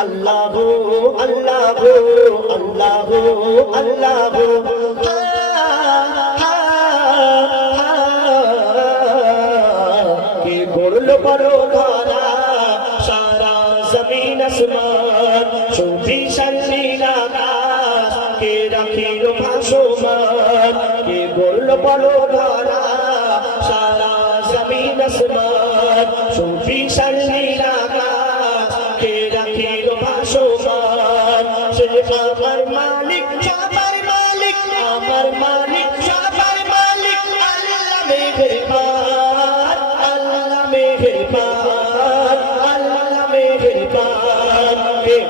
আল্লাহ আল্লাহ আল্লাহ আল্লাহ। কে গড়ল বড় ধরা সারা জমিন আসমান সুফি শান্তির আকাশ কে রাখিল ভাসমান? কে গড়ল বড় ধরা সারা জমিন আসমান সুফি শান্তির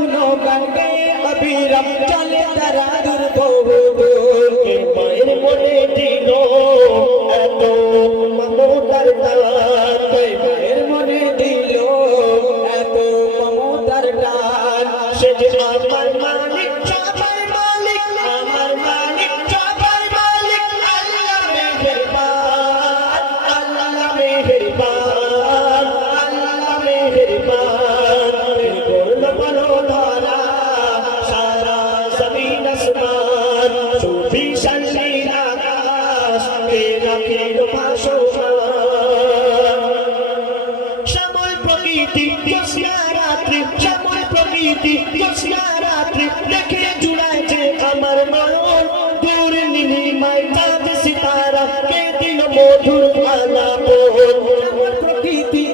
গানগুলো গঙ্গে অবিরম চলে তারা দুর্ভোগ। দিগদি কণ্ঠে পাখির কণ্ঠে পলক দিল? শ্যামল প্রকৃতি রাত্রি, শ্যামল প্রকৃতি রাত্রি, দেখে জুড়ায় যে আমার মরণ দূর নীলিমায় চাঁদ, সিতারা, কে দিল মধুর আমার প্রকৃতি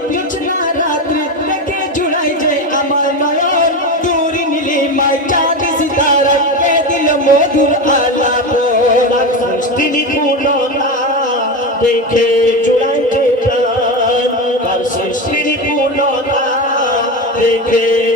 রাত্রি, দেখে জুড়াই যে আমার নয়ন দূর নীলে মাই চাঁদ, সিতারা, কে দিল মধুর আলাপ সৃষ্টি পূর্ণতা দেখে যে প্রাণ তার সৃষ্টি পূর্ণতা দেখে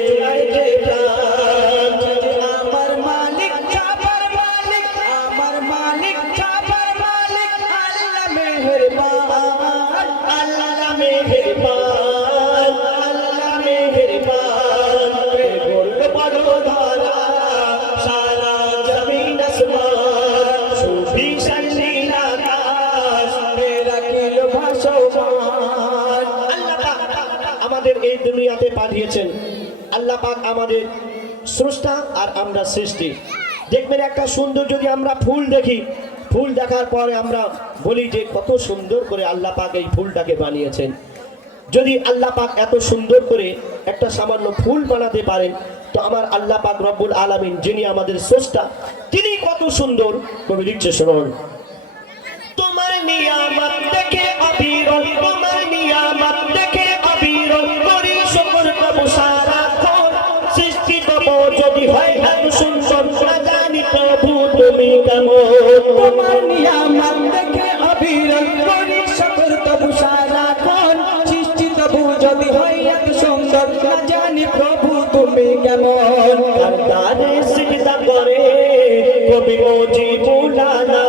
আমাদের এই দুনিয়াতে পাঠিয়েছেন। আল্লাহ পাক আমাদের স্রষ্টা আর আমরা সৃষ্টি। দেখবেন একটা সুন্দর যদি আমরা ফুল দেখি, ফুল দেখার পরে আমরা বলি যে কত সুন্দর করে আল্লাহ পাক এই ফুলটাকে বানিয়েছেন। যদি আল্লাহ পাক এত সুন্দর করে একটা সামান্য ফুল বানাতে পারেন, তো আমার আল্লাহ পাক রব্বুল আলামিন যিনি আমাদের স্রষ্টা, তিনি কত সুন্দর। কবি লিখছে, শুনুন। তোমার নিয়ামত দেখে যদি হয় এত সুন্দর না জানি প্রভু তুমি কেমন? তোমার নিয়ামত দেখে অবিরল করি সকল তবু সারাক্ষণ সৃষ্টি তবু যদি হয় এত সুন্দর না জানি প্রভু তুমি কেমন। সিজদা করে কবি মজি বুলানা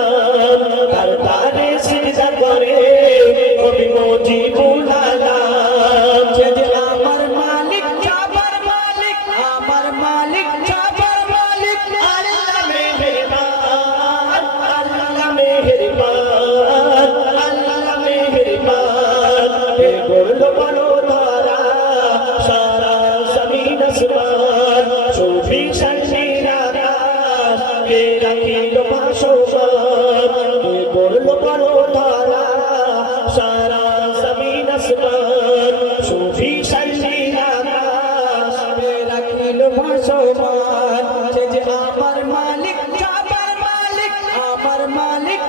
মালিক